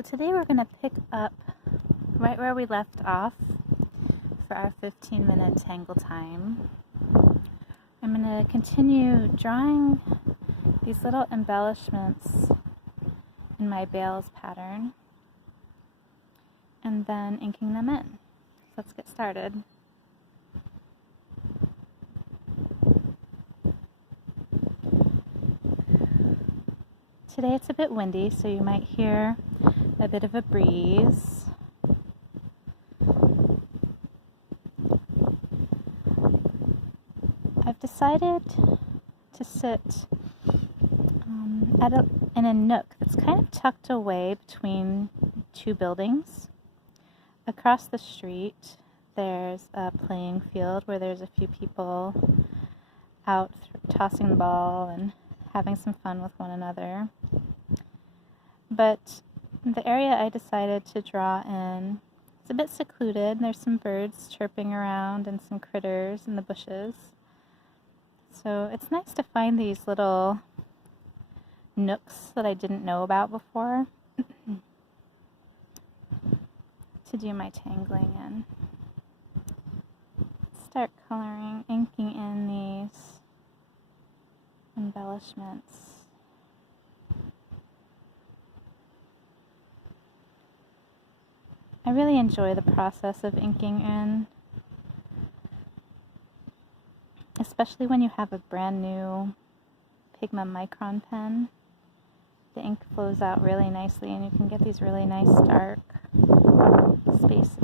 So today we're going to pick up right where we left off for our 15-minute tangle time. I'm going to continue drawing these little embellishments in my bales pattern and then inking them in. So let's get started. Today it's a bit windy, so you might hear a bit of a breeze. I've decided to sit in a nook that's kind of tucked away between two buildings. Across the street there's a playing field where there's a few people out tossing the ball and having some fun with one another. But the area I decided to draw in is a bit secluded. There's some birds chirping around and some critters in the bushes. So it's nice to find these little nooks that I didn't know about before to do my tangling in. Start coloring, inking in these embellishments. I really enjoy the process of inking in, especially when you have a brand new Pigma Micron pen. The ink flows out really nicely and you can get these really nice dark spaces.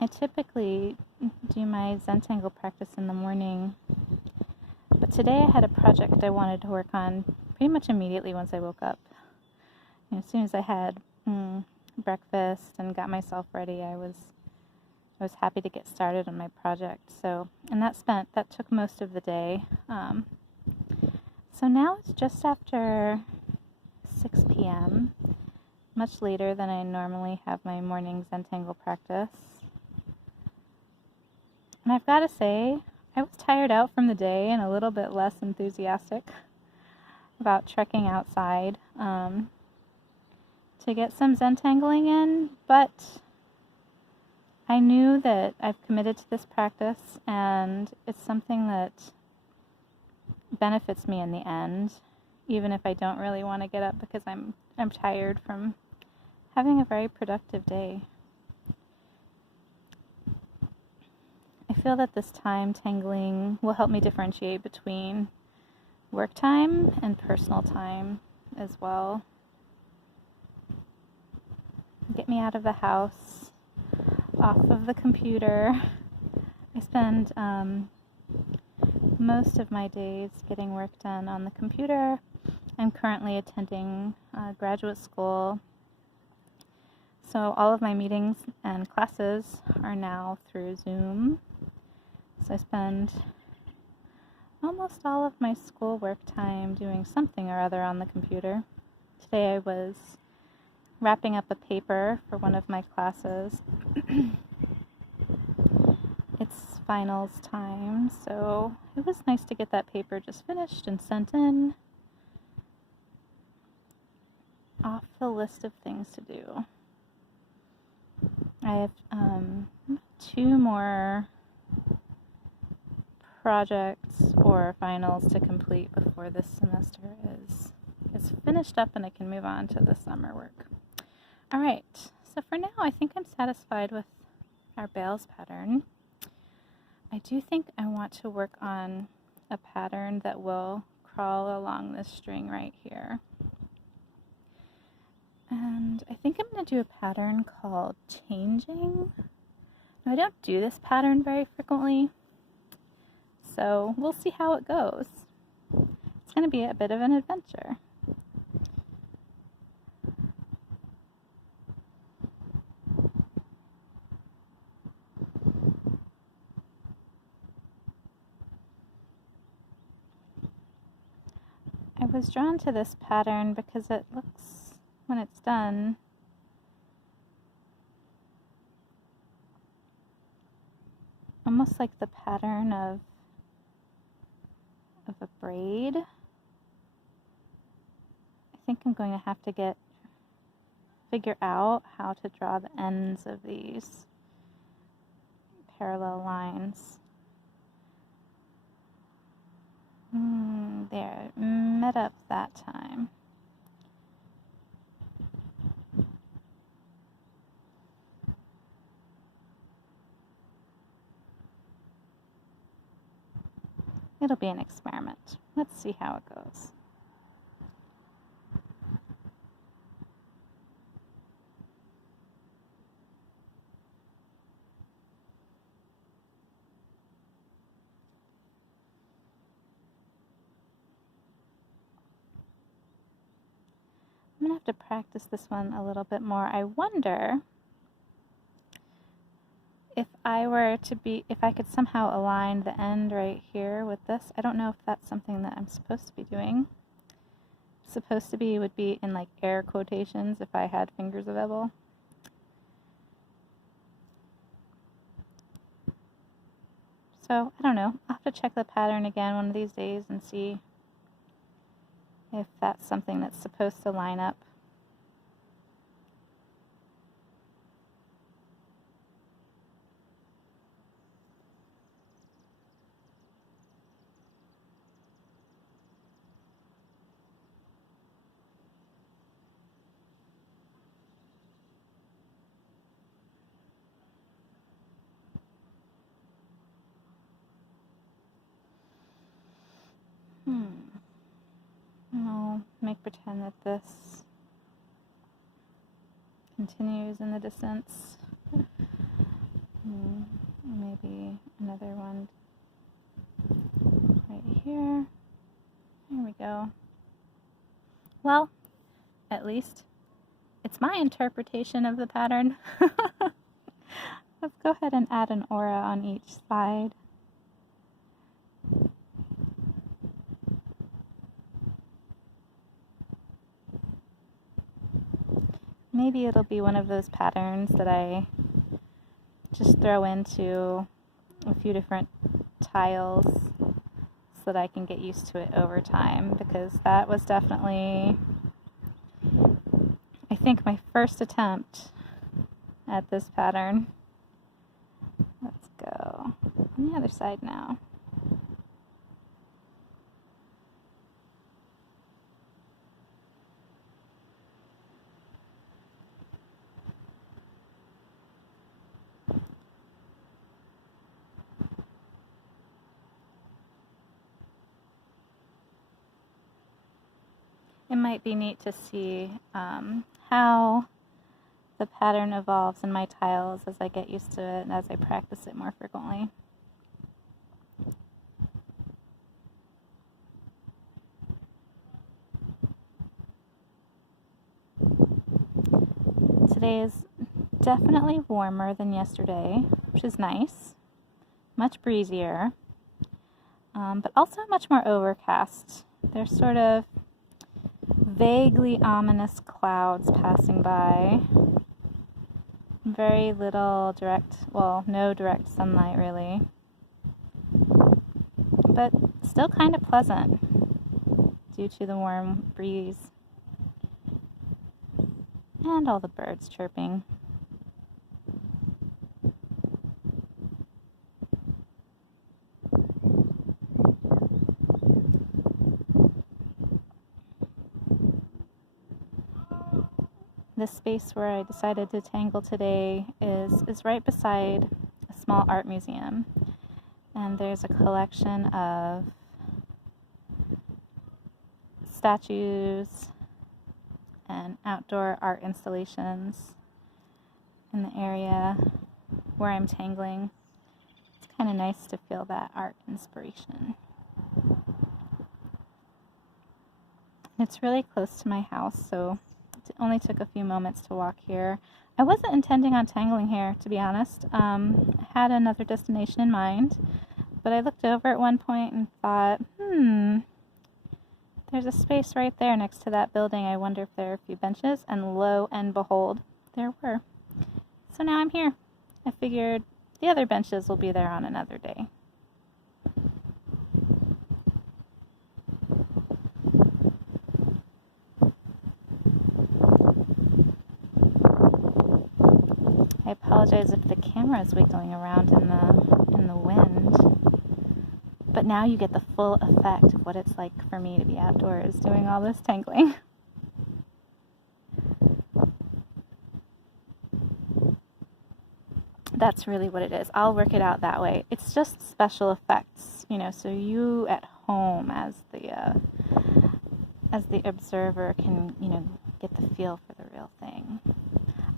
I typically do my Zentangle practice in the morning, but today I had a project I wanted to work on pretty much immediately once I woke up. As soon as I had breakfast and got myself ready, I was happy to get started on my project. So, and that took most of the day. So now it's just after 6 p.m., much later than I normally have my morning Zentangle practice. And I've got to say, I was tired out from the day and a little bit less enthusiastic about trekking outside to get some Zentangling in, but I knew that I've committed to this practice and it's something that benefits me in the end, even if I don't really want to get up because I'm tired from having a very productive day. I feel that this time tangling will help me differentiate between work time and personal time as well. Get me out of the house, off of the computer. I spend most of my days getting work done on the computer. I'm currently attending graduate school, so all of my meetings and classes are now through Zoom. So I spend almost all of my school work time doing something or other on the computer. Today I was wrapping up a paper for one of my classes. It's finals time, so it was nice to get that paper just finished and sent in, off the list of things to do. I have 2 more projects or finals to complete before this semester is finished up and I can move on to the summer work. Alright, so for now I think I'm satisfied with our bales pattern. I do think I want to work on a pattern that will crawl along this string right here. And I think I'm going to do a pattern called Chainging. Now, I don't do this pattern very frequently, so we'll see how it goes. It's going to be a bit of an adventure. I was drawn to this pattern because it looks, when it's done, almost like the pattern of a braid. I think I'm going to have to figure out how to draw the ends of these parallel lines. There, met up that time. It'll be an experiment. Let's see how it goes. I'm going to have to practice this one a little bit more. I wonder if I could somehow align the end right here with this. I don't know if that's something that I'm supposed to be doing. Supposed to be would be in like air quotations if I had fingers available. So, I don't know. I'll have to check the pattern again one of these days and see if that's something that's supposed to line up. I'll make pretend that this continues in the distance. Maybe another one right here. There we go. Well, at least it's my interpretation of the pattern. Let's go ahead and add an aura on each side. Maybe it'll be one of those patterns that I just throw into a few different tiles so that I can get used to it over time, because that was definitely, I think, my first attempt at this pattern. Let's go on the other side now. It might be neat to see how the pattern evolves in my tiles as I get used to it and as I practice it more frequently. Today is definitely warmer than yesterday, which is nice. Much breezier, but also much more overcast. There's sort of vaguely ominous clouds passing by. Very little direct, well, no direct sunlight really, but still kind of pleasant due to the warm breeze and all the birds chirping. The space where I decided to tangle today is right beside a small art museum, and there's a collection of statues and outdoor art installations in the area where I'm tangling. It's kind of nice to feel that art inspiration. It's really close to my house, so it only took a few moments to walk here. I wasn't intending on tangling here, to be honest. I had another destination in mind, but I looked over at one point and thought, there's a space right there next to that building. I wonder if there are a few benches, and lo and behold, there were. So now I'm here. I figured The other benches will be there on another day. I apologize if the camera is wiggling around in the wind, but now you get the full effect of what it's like for me to be outdoors doing all this tangling. That's really what it is. I'll work it out that way. It's just special effects, you know, so you at home as the observer can, you know, get the feel for the real thing.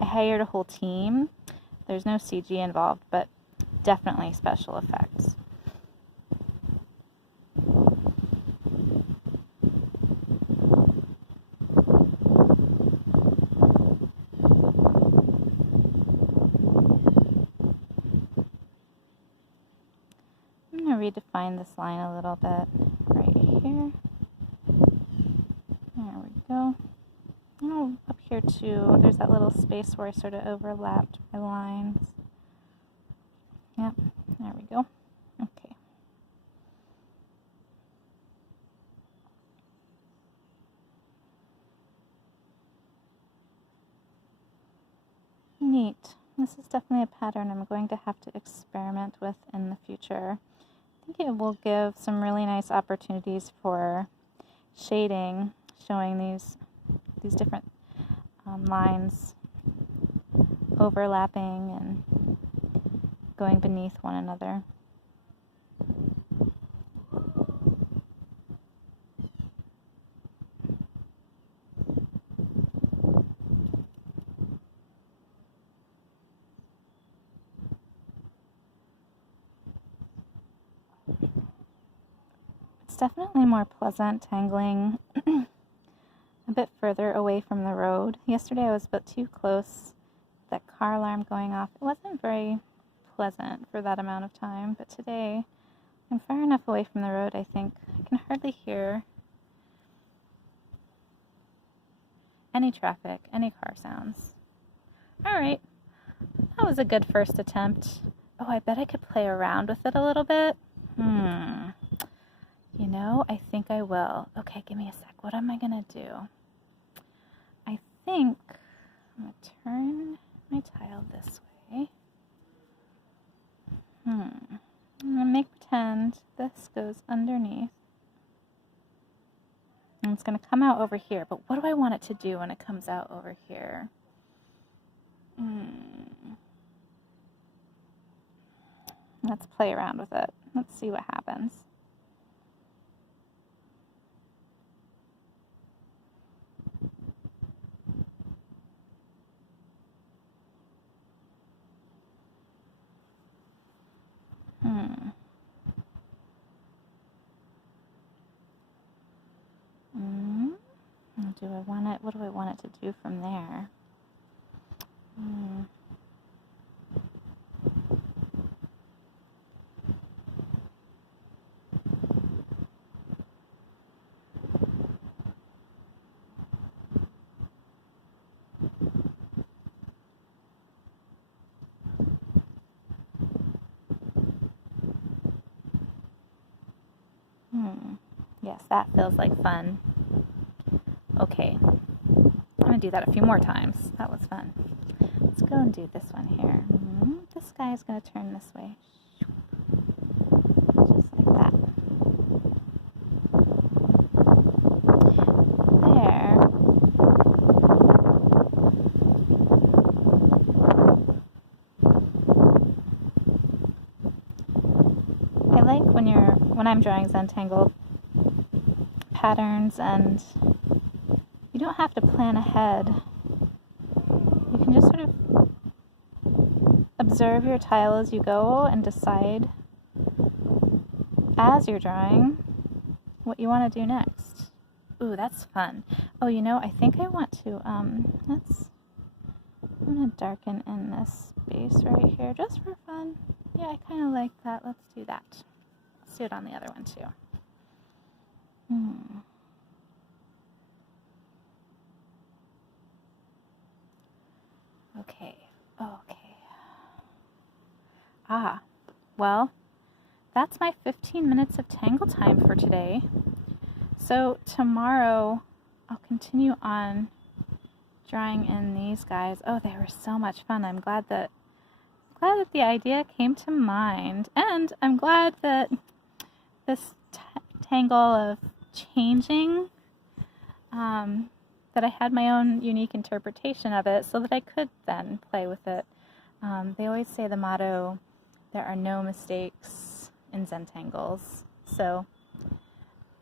I hired a whole team. There's no CG involved, but definitely special effects. I'm going to redefine this line a little bit right here. There we go. Oh, up here too, there's that little space where I sort of overlapped my lines. Yep, there we go. Okay. Neat. This is definitely a pattern I'm going to have to experiment with in the future. I think it will give some really nice opportunities for shading, showing these different lines overlapping and going beneath one another. It's definitely more pleasant tangling a bit further away from the road. Yesterday I was a bit too close. That car alarm going off, it wasn't very pleasant for that amount of time, but today I'm far enough away from the road, I think. I can hardly hear any traffic, any car sounds. Alright, that was a good first attempt. Oh, I bet I could play around with it a little bit. You know, I think I will. Okay, give me a sec. What am I gonna do? I think I'm gonna turn my tile this way. I'm gonna make pretend this goes underneath. And it's gonna come out over here, but what do I want it to do when it comes out over here? Let's play around with it. Let's see what happens. Do I want it? What do I want it to do from there? Yes, that feels like fun. Okay, I'm gonna do that a few more times. That was fun. Let's go and do this one here. This guy is gonna turn this way. Just like that. There. I like when I'm drawing Zentangle patterns, and you don't have to plan ahead. You can just sort of observe your tile as you go and decide as you're drawing what you want to do next. Ooh, that's fun. Oh, you know, I think I want to, I'm going to darken in this space right here just for fun. Yeah, I kind of like that. Let's do that. Let's do it on the other one too. Okay. well, that's my 15 minutes of tangle time for today. So tomorrow I'll continue on drawing in these guys. Oh, they were so much fun. I'm glad that the idea came to mind, and I'm glad that this tangle of changing, that I had my own unique interpretation of it so that I could then play with it. They always say the motto, there are no mistakes in Zentangles, so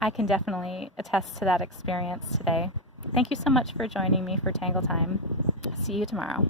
I can definitely attest to that experience today. Thank you so much for joining me for Tangle Time. See you tomorrow.